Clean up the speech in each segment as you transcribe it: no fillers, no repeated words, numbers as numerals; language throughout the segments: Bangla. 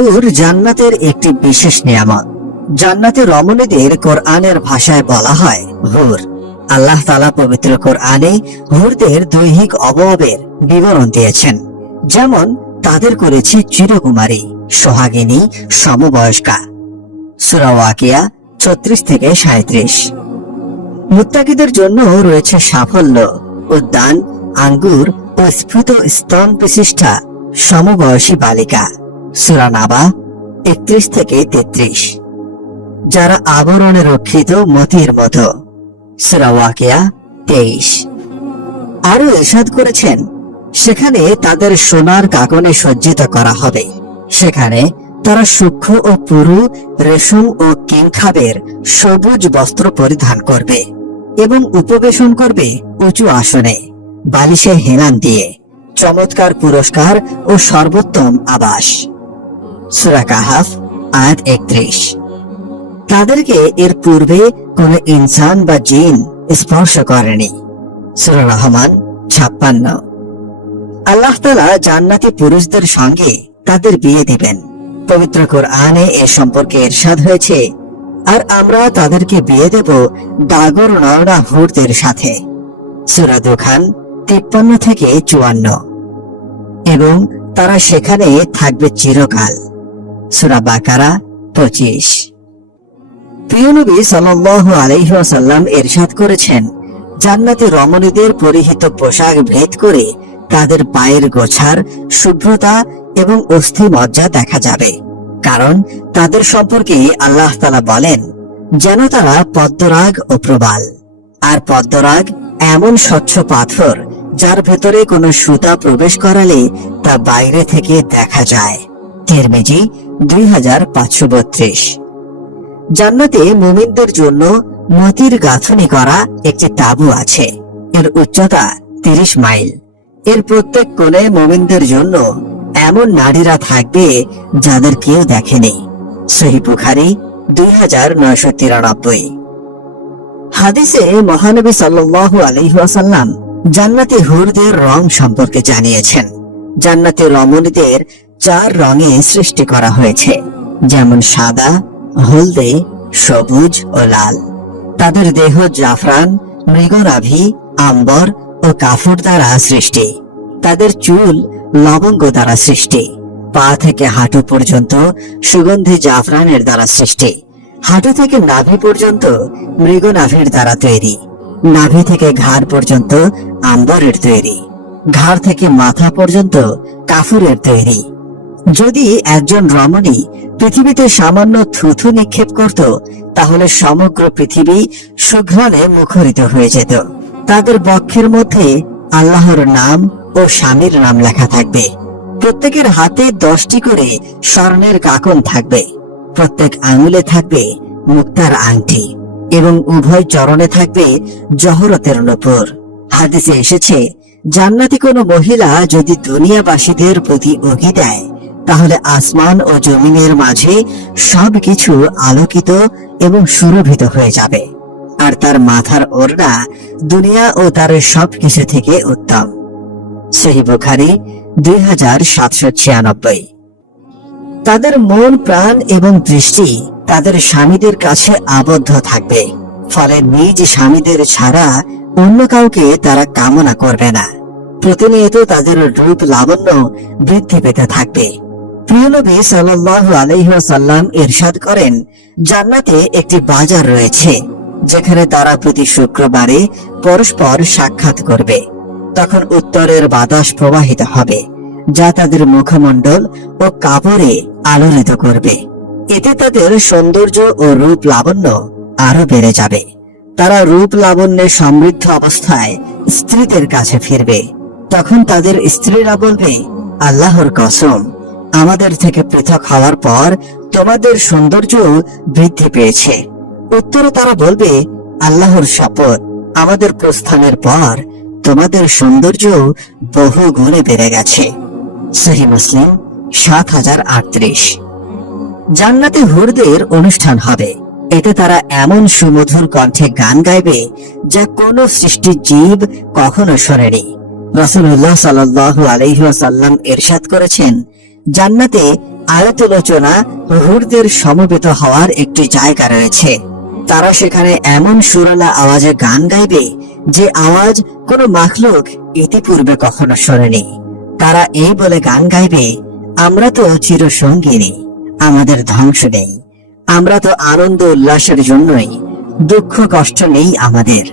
হুর জান্নাতের একটি বিশেষ নিয়ামত। জান্নাতে রমণীদের কোরআনের ভাষায় বলা হয় হুর। আল্লাহ তাআলা পবিত্র কোরআনে হুরদের দৈহিক অবয়বের বিবরণ দিয়েছেন, যেমন তাদের করেছে চিরকুমারী, সোহাগিনী, সমবয়স্কা। সূরা ওয়াকিয়া 36-37। মুত্তাকিদের জন্য রয়েছে সাফল্য, উদ্যান, আঙ্গুর ও স্ফীত স্তন বিশিষ্টা সমবয়সী বালিকা। সূরা নাবা 31-33। যারা আবরণে রক্ষিত মতির মতো। সূরা ওয়াকিয়া 23। আরো ইরশাদ করেছেন, সেখানে তাদের সোনার কাগনে সজ্জিত করা হবে। সেখানে তারা সূক্ষ্ম ও পুরু রেশম ও কিংখাবের সবুজ বস্ত্র পরিধান করবে এবং উপবেশন করবে উঁচু আসনে, বালিশে হেলান দিয়ে। চমৎকার পুরস্কার ও সর্বোত্তম আবাস। সূরা কাহাফ আয়াত 31। তাদেরকে এর পূর্বে কোন ইনসান বা জিন স্পর্শ করেনি। সূরা রহমান 56। আল্লাহ তাআলা জান্নাতি পুরুষদের সঙ্গে তাদের বিয়ে দিবেন। পবিত্র কোরআনে এ সম্পর্কে ইরশাদ হয়েছে, আর আমরা তাদেরকে বিয়ে দেব ডাগর নয়না হুরদের সাথে। সূরা দুখান 53-54। এবং তারা সেখানে থাকবে চিরকাল। সূরা বাকারা 25। প্রিয় নবী সাল্লাল্লাহু আলাইহি ওয়াসাল্লাম ইরশাদ করেছেন, জান্নাতি রমণীদের পরিহিত পোশাক ভেদ করে তাদের পায়ের গোছার শুভ্রতা এবং অস্থি মজ্জা দেখা যাবে। কারণ তাদের সম্পর্কে আল্লাহ তাআলা বলেন, যেন তারা পদ্মরাগ ও প্রবাল। আর পদ্মরাগ এমন স্বচ্ছ পাথর যার ভেতরে কোনো সুতা প্রবেশ করালে তা বাইরে থেকে দেখা যায়। তিরমিজি 2532। জান্নাতে মুমিনদের জন্য মতির গাঁথনি করা একটি তাঁবু আছে। এর উচ্চতা 30 মাইল। এর প্রত্যেক কোণে মুমিনদের জন্য এমন নারীরা থাকবে যাদের কেউ দেখেনি। সহিহ বুখারী 2993। হাদিসে মহানবী সাল্লাল্লাহু আলাইহি ওয়াসাল্লাম জান্নাতি হুরদের রং সম্পর্কে জানিয়েছেন। জান্নাতি রমণীদের 4 রঙে সৃষ্টি করা হয়েছে, যেমন সাদা, হলদে, সবুজ ও লাল। তাদের দেহ জাফরান, মৃগনাভি, আম্বর ও কাফর দ্বারা সৃষ্টি। তাদের চুল লবঙ্গ দ্বারা সৃষ্টি। পা থেকে হাঁটু পর্যন্ত সুগন্ধি জাফরানের দ্বারা সৃষ্টি। হাঁটু থেকে নাভি পর্যন্ত মৃগনাভির দ্বারা তৈরি। নাভি থেকে ঘাড় পর্যন্ত আম্বরের তৈরি। ঘাড় থেকে মাথা পর্যন্ত কাফুরের তৈরি। যদি একজন রমণী পৃথিবীতে সামান্য থুথু নিক্ষেপ করত, তাহলে সমগ্র পৃথিবী সুঘ্রাণে মুখরিত হয়ে যেত। তাদের বক্ষের মধ্যে আল্লাহর নাম ও স্বামীর নাম লেখা থাকবে। প্রত্যেকের হাতে 10টি করে স্বর্ণের কাকন থাকবে। প্রত্যেক আঙুলে থাকবে মুক্তার আংটি এবং উভয় চরণে থাকবে জহরতের নূপুর। হাদিসে এসেছে, জান্নাতি কোনো মহিলা যদি দুনিয়াবাসীদের প্রতি উকি দেয়, তাহলে আসমান ও জমিনের মাঝে সবকিছু আলোকিত এবং সুরভিত হয়ে যাবে। আর তার মাথার ওড়না দুনিয়া ও তার সবকিছু থেকে উত্তম। সহিহ বুখারী 2796। তাদের মন, প্রাণ এবং দৃষ্টি তাদের স্বামীদের কাছে আবদ্ধ থাকবে। ফলে নিজ স্বামীদের ছাড়া অন্য কাউকে তারা কামনা করবে না। প্রতিনিয়ত তাদের রূপ লাবণ্য বৃদ্ধি পেতে থাকবে। প্রিয় নবী সাল্লাল্লাহু আলাইহি ওয়াসাল্লাম ইরশাদ করেন, জান্নাতে একটি বাজার রয়েছে, যেখানে তারা প্রতি শুক্রবারে পরস্পর সাক্ষাৎ করবে। তখন উত্তরের বাতাস প্রবাহিত হবে, যা তাদের মুখমণ্ডল ও কাপড়ে আলোড়িত করবে। এতে তাদের সৌন্দর্য ও রূপ লাবণ্য আরো বেড়ে যাবে। তারা রূপ লাবণ্যে সমৃদ্ধ অবস্থায় স্ত্রীদের কাছে ফিরবে। তখন তাদের স্ত্রীরা বলবে, আল্লাহর কসম, আমাদের থেকে পৃথক হওয়ার পর তোমাদের সৌন্দর্য বৃদ্ধি পেয়েছে। উত্তরে তারা বলবে, আল্লাহর শপথ, আমাদের প্রস্থানের পর তোমাদের সৌন্দর্য বহু গুণে বেড়ে গেছে। সহিহ মুসলিম 7038। জান্নাতে হুরদের অনুষ্ঠান হবে। এতে তারা এমন সুমধুর কণ্ঠে গান গাইবে, যা কোনো সৃষ্টি জীব কখনো শোনেনি। রাসূলুল্লাহ সাল্লাল্লাহু আলাইহি ওয়াসাল্লাম ইরশাদ করেছেন, জান্নাতে আয়তলোচনা হুরদের সমবেত হওয়ার একটি জায়গা রয়েছে। তারা সেখানে এমন সুরালা আওয়াজে গান গাইবে যে আওয়াজ কোনো মাখলুক ইতিপূর্বে কখনো শোনেনি। তারা এই বলে গান গাইবে, আমরা তো চিরসঙ্গিনী, আমাদের ধ্বংস নেই, আমরা তো আনন্দ উল্লাসের জন্যই, দুঃখ কষ্ট নেই আমাদের,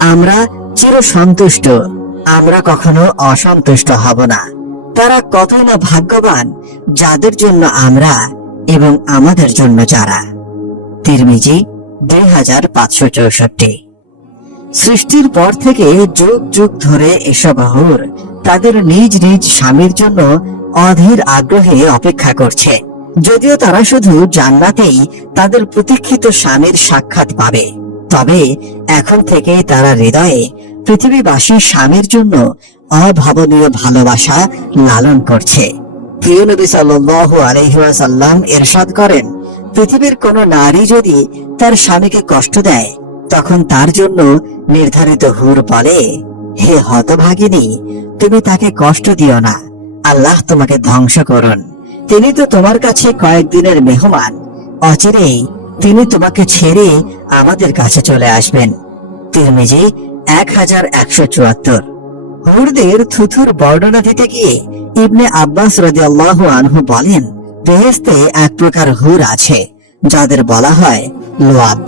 আমরা চির সন্তুষ্ট, আমরা কখনো অসন্তুষ্ট হব না। তারা কতই না ভাগ্যবান যাদের জন্য আমরা এবং আমাদের জন্য যারা। তিরমিজি 2564। সৃষ্টির পর থেকে যুগ যুগ ধরে এসব হুর তাদের নিজ নিজ স্বামীর জন্য অধীর আগ্রহে অপেক্ষা করছে, যদিও তারা শুধু জান্নাতেই তাদের প্রতীক্ষিত স্বামীর সাক্ষাৎ পাবে। তবে এখন থেকে তারা হৃদয়ে পৃথিবীবাসী স্বামীর জন্য অভাবনীয় ভালোবাসা লালন করছে। প্রিয় নবী সাল্লাল্লাহু আলাইহি ওয়াসাল্লাম ইরশাদ করেন, পৃথিবীর কোন নারী যদি তার স্বামীকে কষ্ট দেয়, তখন তার জন্য নির্ধারিত হুর বলে, হে হতভাগিনী, তুমি তাকে কষ্ট দিও না, আল্লাহ তোমাকে ধ্বংস করুন। তিনি তো তোমার কাছে কয়েকদিনের মেহমান, অচিরেই তিনি তোমাকে ছেড়ে আমাদের কাছে চলে আসবেন। তিরমিজি 1174। হুরদের থুথুর বর্ণনা দিতে গিয়ে ইবনে আব্বাস রাদিয়াল্লাহু আনহু বলেন, বেহেশতে এক প্রকার হুর আছে যাদের বলা হয় লোয়াব।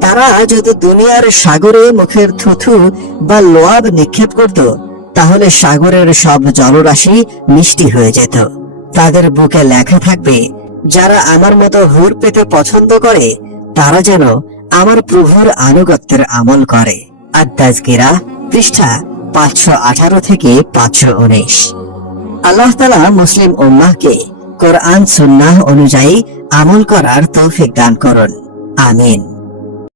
তারা যদি দুনিয়ার সাগরে মুখের থুথু বা লোয়াব নিক্ষেপ করত, তাহলে সাগরের সব জলরাশি মিষ্টি হয়ে যেত। তাদের বুকে লেখা থাকবে, যারা আমার মতো হুর পেতে পছন্দ করে তারা যেন আমার প্রভুর আনুগত্যের আমল করে। আত-তাযকিরা পৃষ্ঠা 518 থেকে 519। আল্লাহ তাআলা মুসলিম উম্মাহকে কোরআন সুন্নাহ অনুযায়ী আমল করার তৌফিক দান করুন। আমিন।